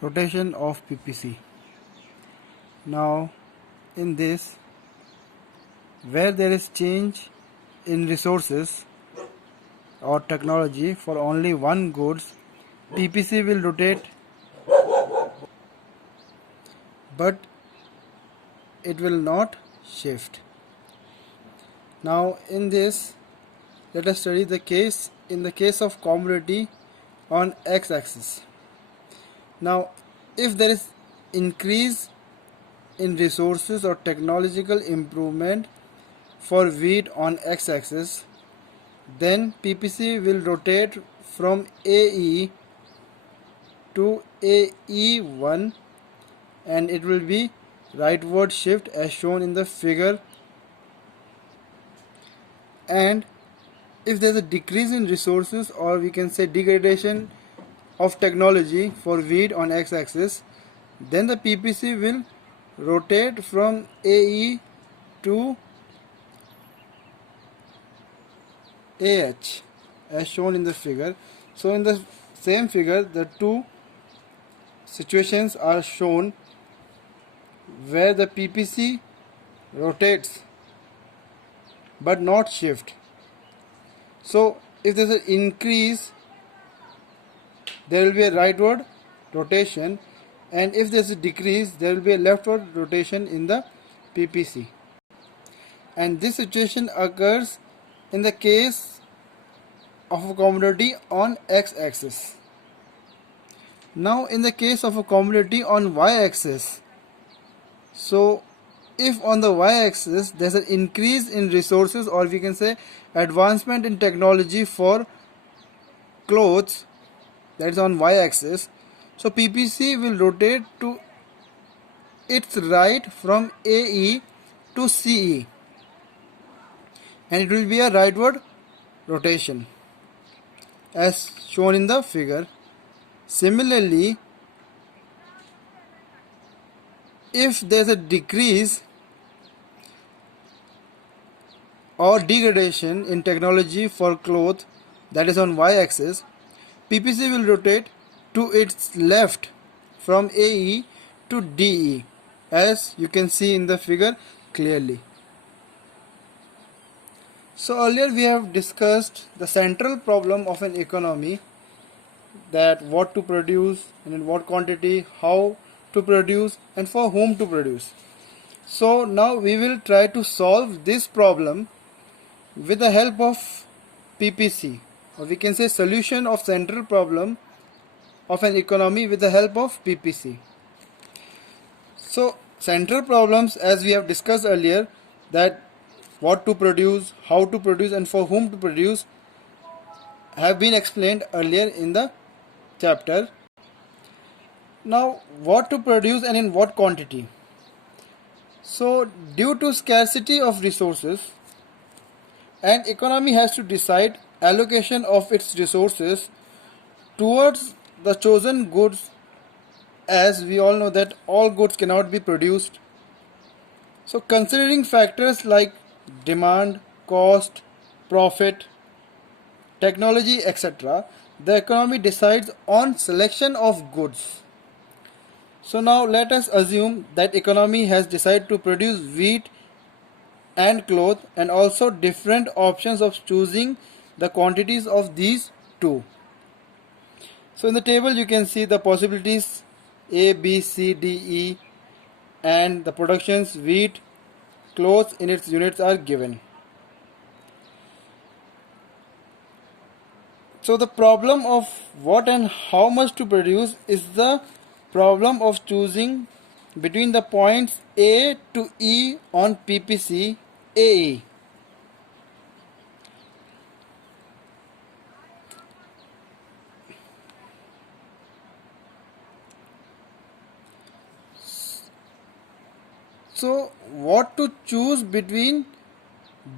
rotation of PPC. Now in this, where there is change in resources or technology for only one goods, PPC will rotate, but it will not shift. Now in this, let us study the case in the case of commodity on x-axis. Now if there is increase in resources or technological improvement for wheat on x-axis, then PPC will rotate from AE to AE1 and it will be rightward shift as shown in the figure. And if there is a decrease in resources, or we can say degradation of technology for wheat on x-axis, then the PPC will rotate from AE to AH as shown in the figure. So in the same figure, the two situations are shown where the PPC rotates but not shift. So if there is an increase, there will be a rightward rotation, and if there is a decrease, there will be a leftward rotation in the PPC. And this situation occurs in the case of a commodity on x-axis. Now in the case of a commodity on y-axis, so if on the y-axis there is an increase in resources, or we can say advancement in technology for clothes, that is on y-axis, so PPC will rotate to its right from AE to CE, and it will be a rightward rotation as shown in the figure. Similarly, if there is a decrease or degradation in technology for cloth, that is on y-axis, PPC will rotate to its left from AE to DE, as you can see in the figure clearly. So earlier we have discussed the central problem of an economy, that what to produce and in what quantity, how to produce and for whom to produce. So now we will try to solve this problem with the help of PPC, or we can say solution of central problem of an economy with the help of PPC. So central problems, as we have discussed earlier, that what to produce, how to produce and for whom to produce, have been explained earlier in the chapter. Now what to produce and in what quantity. So due to scarcity of resources, an economy has to decide allocation of its resources towards the chosen goods, as we all know that all goods cannot be produced. So considering factors like demand, cost, profit, technology, etc., the economy decides on selection of goods. So now let us assume that economy has decided to produce wheat and cloth, and also different options of choosing the quantities of these two. So in the table you can see the possibilities A, B, C, D, E, and the productions wheat, cloth in its units are given. So the problem of what and how much to produce is the problem of choosing between the points A to E on PPC AE. So what to choose between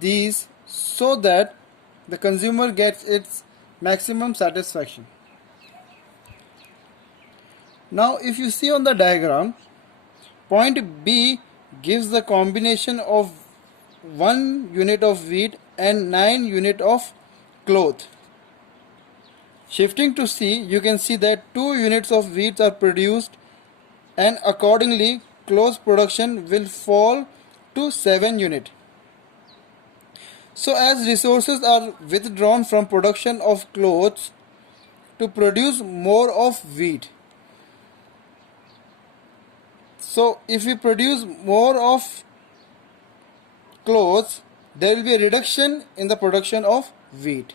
these so that the consumer gets its maximum satisfaction. Now if you see on the diagram, point B gives the combination of 1 unit of wheat and 9 unit of cloth. Shifting to C, you can see that 2 units of wheat are produced and accordingly clothes production will fall to 7 units. So as resources are withdrawn from production of clothes to produce more of wheat. So if we produce more of clothes, there will be a reduction in the production of wheat.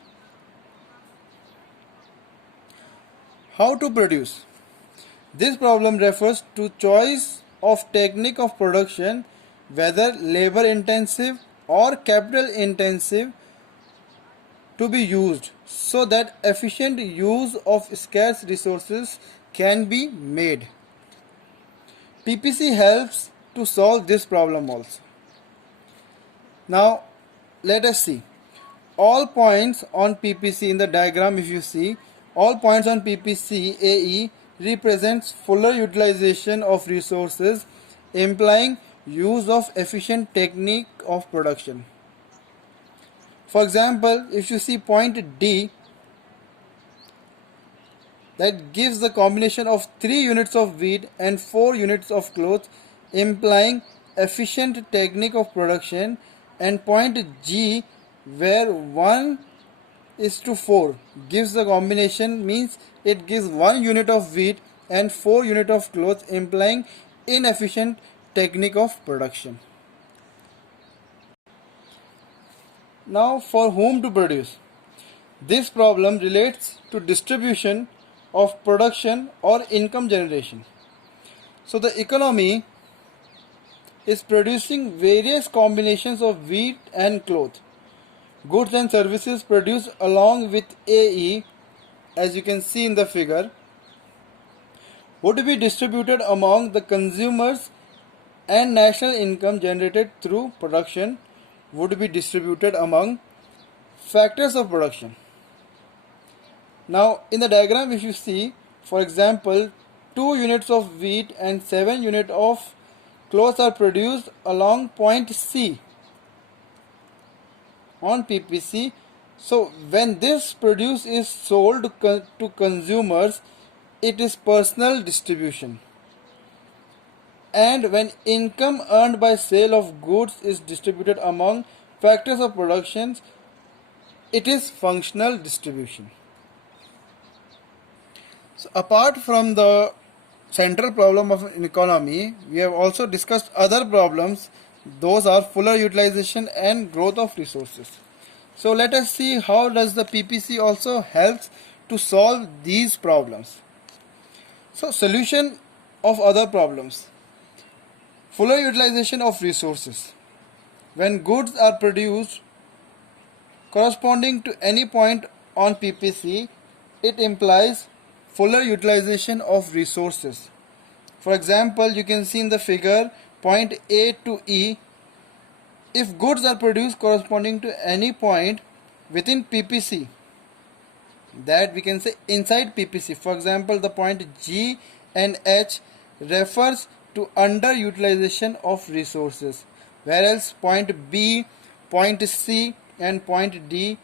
How to produce? This problem refers to choice of technique of production, whether labor intensive or capital intensive, to be used so that efficient use of scarce resources can be made. PPC helps to solve this problem also. Now let us see. All points on PPC in the diagram, if you see, all points on PPC AE represents fuller utilization of resources, implying use of efficient technique of production. For example, if you see point D, that gives the combination of 3 units of wheat and 4 units of cloth, implying efficient technique of production, and point G, where 1:4 gives the combination, means it gives 1 unit of wheat and 4 unit of cloth, implying inefficient technique of production. Now for whom to produce? This problem relates to distribution of production or income generation. So the economy is producing various combinations of wheat and cloth. Goods and services produced along with AE, as you can see in the figure, would be distributed among the consumers, and national income generated through production would be distributed among factors of production. Now in the diagram, if you see, for example, 2 units of wheat and 7 units of cloth are produced along point C on PPC. So when this produce is sold to consumers, it is personal distribution, and when income earned by sale of goods is distributed among factors of production, it is functional distribution. So apart from the central problem of an economy, we have also discussed other problems. Those are fuller utilization and growth of resources. So let us see how does the PPC also helps to solve these problems. So solution of other problems. Fuller utilization of resources. When goods are produced corresponding to any point on PPC, it implies fuller utilization of resources. For example, you can see in the figure point A to E, if goods are produced corresponding to any point within PPC, that we can say inside PPC. For example, the point G and H refers to underutilization of resources, whereas point B, point C and point D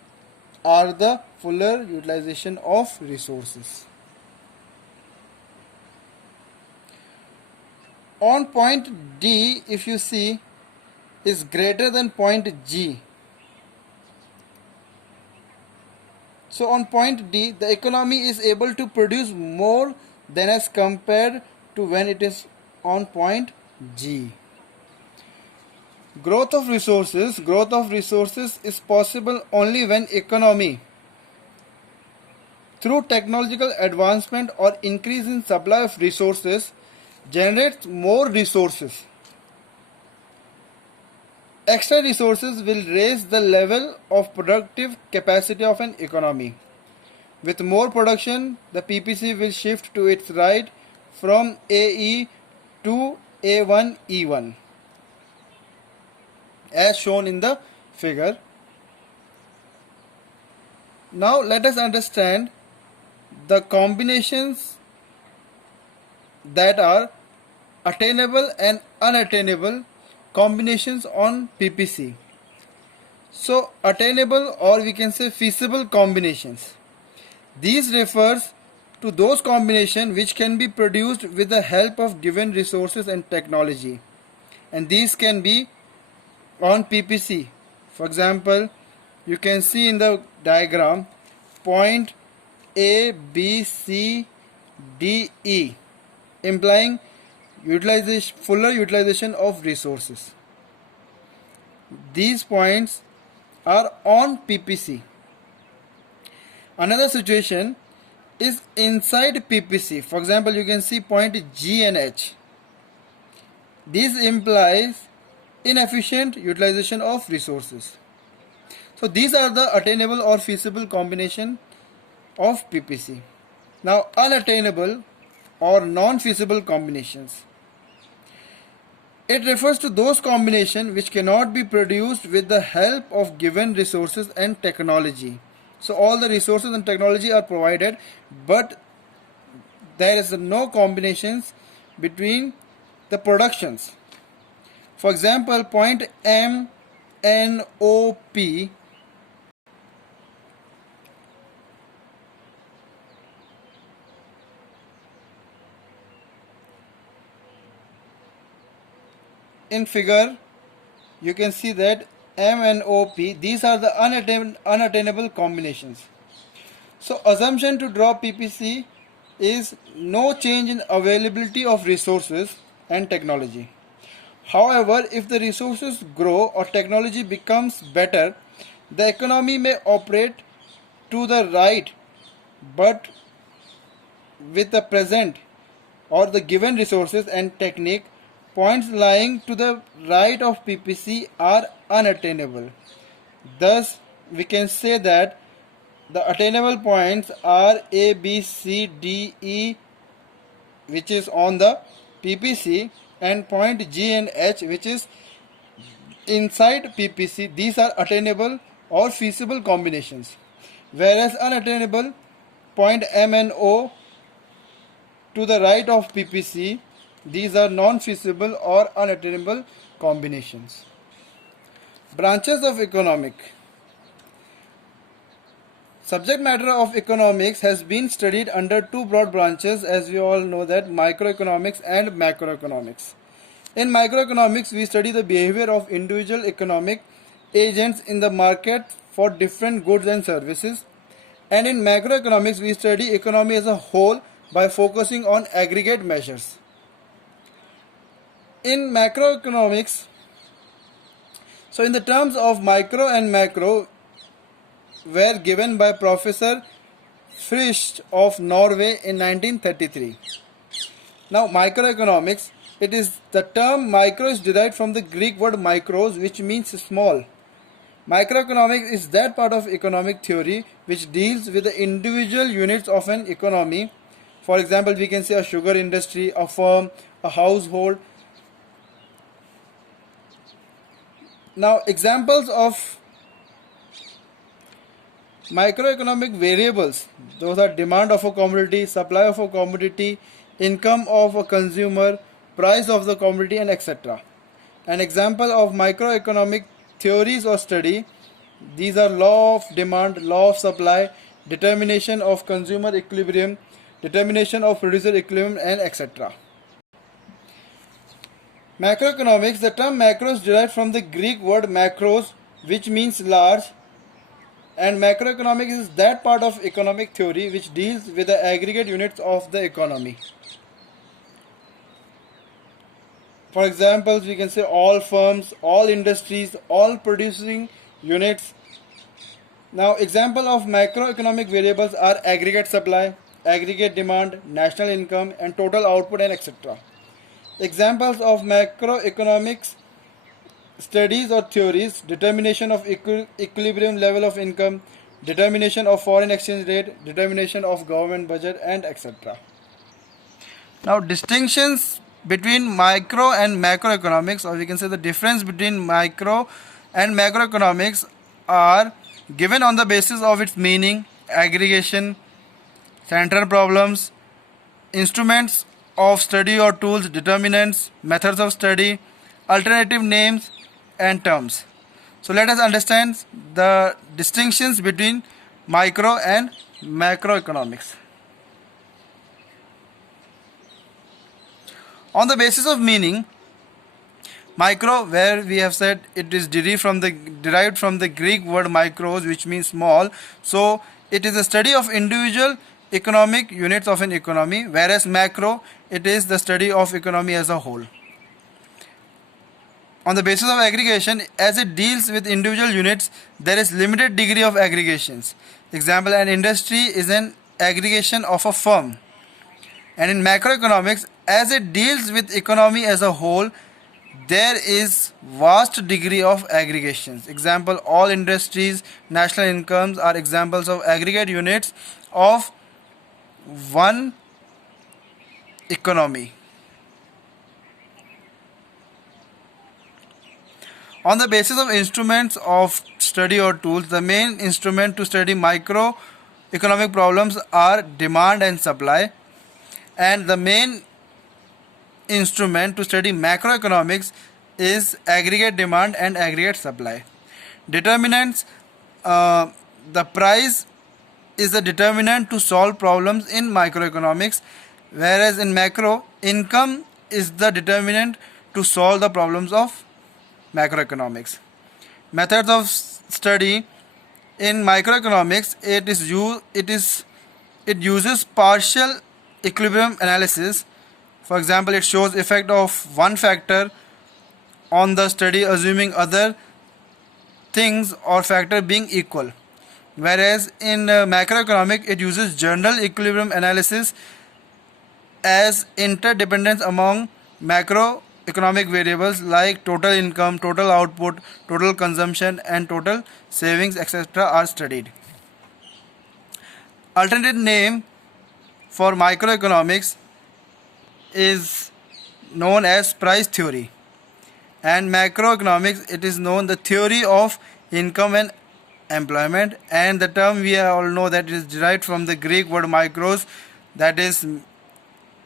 are the fuller utilization of resources. On point D, if you see, is greater than point G. So on point D, the economy is able to produce more than as compared to when it is on point G. Growth of resources. Growth of resources is possible only when economy, through technological advancement or increase in supply of resources, generates more resources. Extra resources will raise the level of productive capacity of an economy. With more production, the PPC will shift to its right from AE to A1E1, as shown in the figure. Now let us understand the combinations that are attainable and unattainable combinations on PPC. So attainable, or we can say feasible combinations. These refers to those combinations which can be produced with the help of given resources and technology, and these can be on PPC. For example, you can see in the diagram point A, B, C, D, E, implying fuller utilization of resources. These points are on PPC. Another situation is inside PPC. For example, you can see point G and H. This implies inefficient utilization of resources. So these are the attainable or feasible combination of PPC. Now unattainable or non-feasible combinations. It refers to those combinations which cannot be produced with the help of given resources and technology. So all the resources and technology are provided, but there is no combinations between the productions. For example, point M, N, O, P in figure, you can see that M and OP, these are the unattainable combinations. So assumption to draw PPC is no change in availability of resources and technology. However, if the resources grow or technology becomes better, the economy may operate to the right, but with the present or the given resources and technique, points lying to the right of PPC are unattainable. Thus, we can say that the attainable points are A, B, C, D, E, which is on the PPC, and point G and H, which is inside PPC. These are attainable or feasible combinations. Whereas unattainable, point M and O to the right of PPC, these are non-feasible or unattainable combinations. Branches of economic. Subject matter of economics has been studied under two broad branches, as we all know, that microeconomics and macroeconomics. In microeconomics, we study the behavior of individual economic agents in the market for different goods and services. And in macroeconomics, we study economy as a whole by focusing on aggregate measures. In macroeconomics, so in the terms of micro and macro were given by Professor Frisch of Norway in 1933. Now microeconomics, it is the term micro is derived from the Greek word micros, which means small. Microeconomics is that part of economic theory which deals with the individual units of an economy. For example, we can say a sugar industry, a firm, a household. Now examples of microeconomic variables, those are demand of a commodity, supply of a commodity, income of a consumer, price of the commodity, and etc. An example of microeconomic theories or study, these are law of demand, law of supply, determination of consumer equilibrium, determination of producer equilibrium, and etc. Macroeconomics, the term macro is derived from the Greek word macros, which means large, and macroeconomics is that part of economic theory which deals with the aggregate units of the economy. For example, we can say all firms, all industries, all producing units. Now example of macroeconomic variables are aggregate supply, aggregate demand, national income, and total output, and etc. Examples of macroeconomics studies or theories: determination of equilibrium level of income, determination of foreign exchange rate, determination of government budget, and etc. Now distinctions between micro and macroeconomics, or we can say the difference between micro and macroeconomics, are given on the basis of its meaning, aggregation, central problems, instruments of study or tools, determinants, methods of study, alternative names, and terms. So let us understand the distinctions between micro and macroeconomics. On the basis of meaning, micro, where we have said it is derived from the Greek word micros, which means small. So it is the study of individual economic units of an economy, whereas macro, it is the study of economy as a whole. On the basis of aggregation, as it deals with individual units, there is limited degree of aggregations. Example, an industry is an aggregation of a firm. And in macroeconomics, as it deals with economy as a whole, there is vast degree of aggregations. Example, all industries, national incomes are examples of aggregate units of one economy. On the basis of instruments of study or tools, the main instrument to study microeconomic problems are demand and supply, and the main instrument to study macroeconomics is aggregate demand and aggregate supply. Determinants, the price is the determinant to solve problems in microeconomics, whereas in macro, income is the determinant to solve the problems of macroeconomics. Methods of study in microeconomics, it uses partial equilibrium analysis. For example, it shows effect of one factor on the study assuming other things or factor being equal. Whereas in macroeconomic, it uses general equilibrium analysis as interdependence among macroeconomic variables like total income, total output, total consumption and total savings, etc. are studied. Alternate name for microeconomics is known as price theory, and macroeconomics, it is known the theory of income and employment, and the term we all know that is derived from the Greek word micros, that is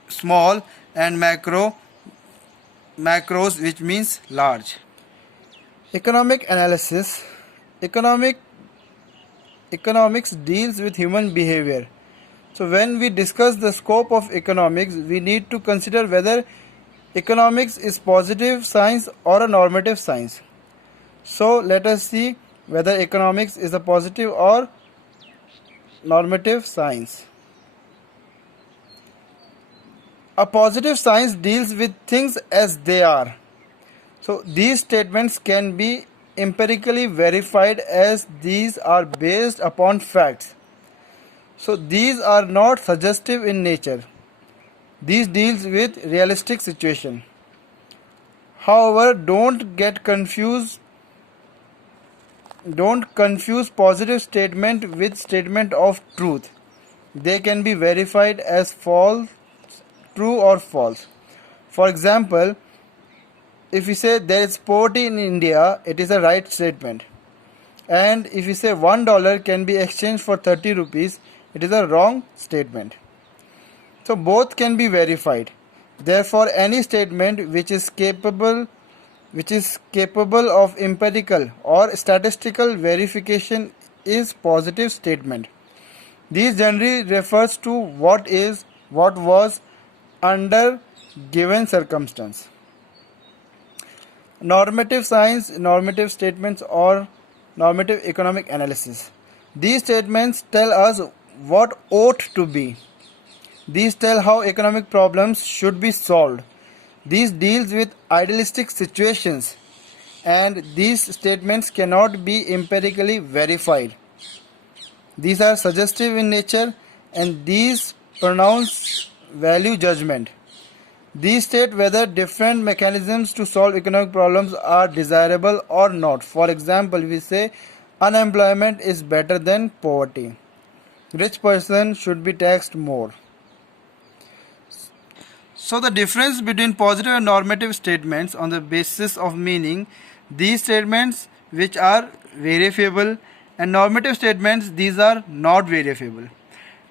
small, and macros, which means large. Economic analysis. Economics deals with human behavior. So when we discuss the scope of economics, we need to consider whether economics is positive science or a normative science. So let us see whether economics is a positive or normative science. A positive science deals with things as they are. So these statements can be empirically verified as these are based upon facts. So these are not suggestive in nature. These deals with realistic situation. However, don't confuse positive statement with statement of truth. They can be verified as false, true or false. For example, if we say there is poverty in India, it is a right statement. And if we say $1 can be exchanged for 30 rupees, it is a wrong statement. So both can be verified. Therefore, any statement which is capable of empirical or statistical verification is positive statement. These generally refers to what was under given circumstance. Normative science, normative statements or normative economic analysis. These statements tell us what ought to be. These tell how economic problems should be solved. These deals with idealistic situations, and these statements cannot be empirically verified. These are suggestive in nature, and these pronounce value judgment. These state whether different mechanisms to solve economic problems are desirable or not. For example, we say unemployment is better than poverty. Rich person should be taxed more. So the difference between positive and normative statements on the basis of meaning, these statements which are verifiable, and normative statements, these are not verifiable.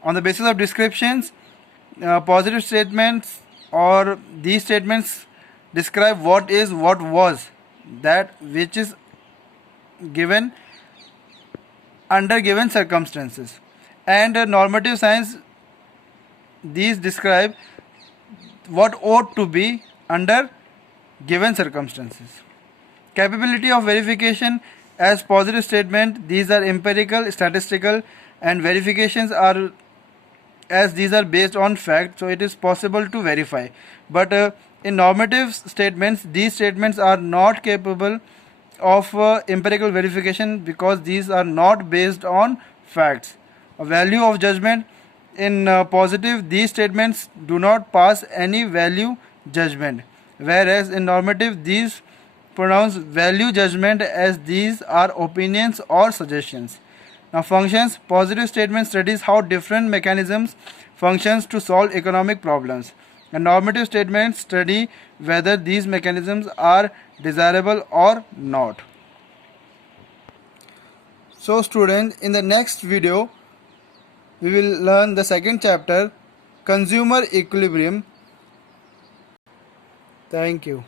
On the basis of descriptions, positive statements or these statements describe what was, that which is given under given circumstances, And normative science, these describe what ought to be under given circumstances. Capability of verification as positive statement, these are empirical, statistical, and verifications are, as these are based on fact, so it is possible to verify. But in normative statements, these statements are not capable of empirical verification because these are not based on facts. A value of judgment, in positive, these statements do not pass any value judgment, whereas in normative, these pronounce value judgment as these are opinions or suggestions. Now, functions, positive statement studies how different mechanisms functions to solve economic problems. And normative statements study whether these mechanisms are desirable or not. So students, in the next video, we will learn the second chapter, consumer equilibrium. Thank you.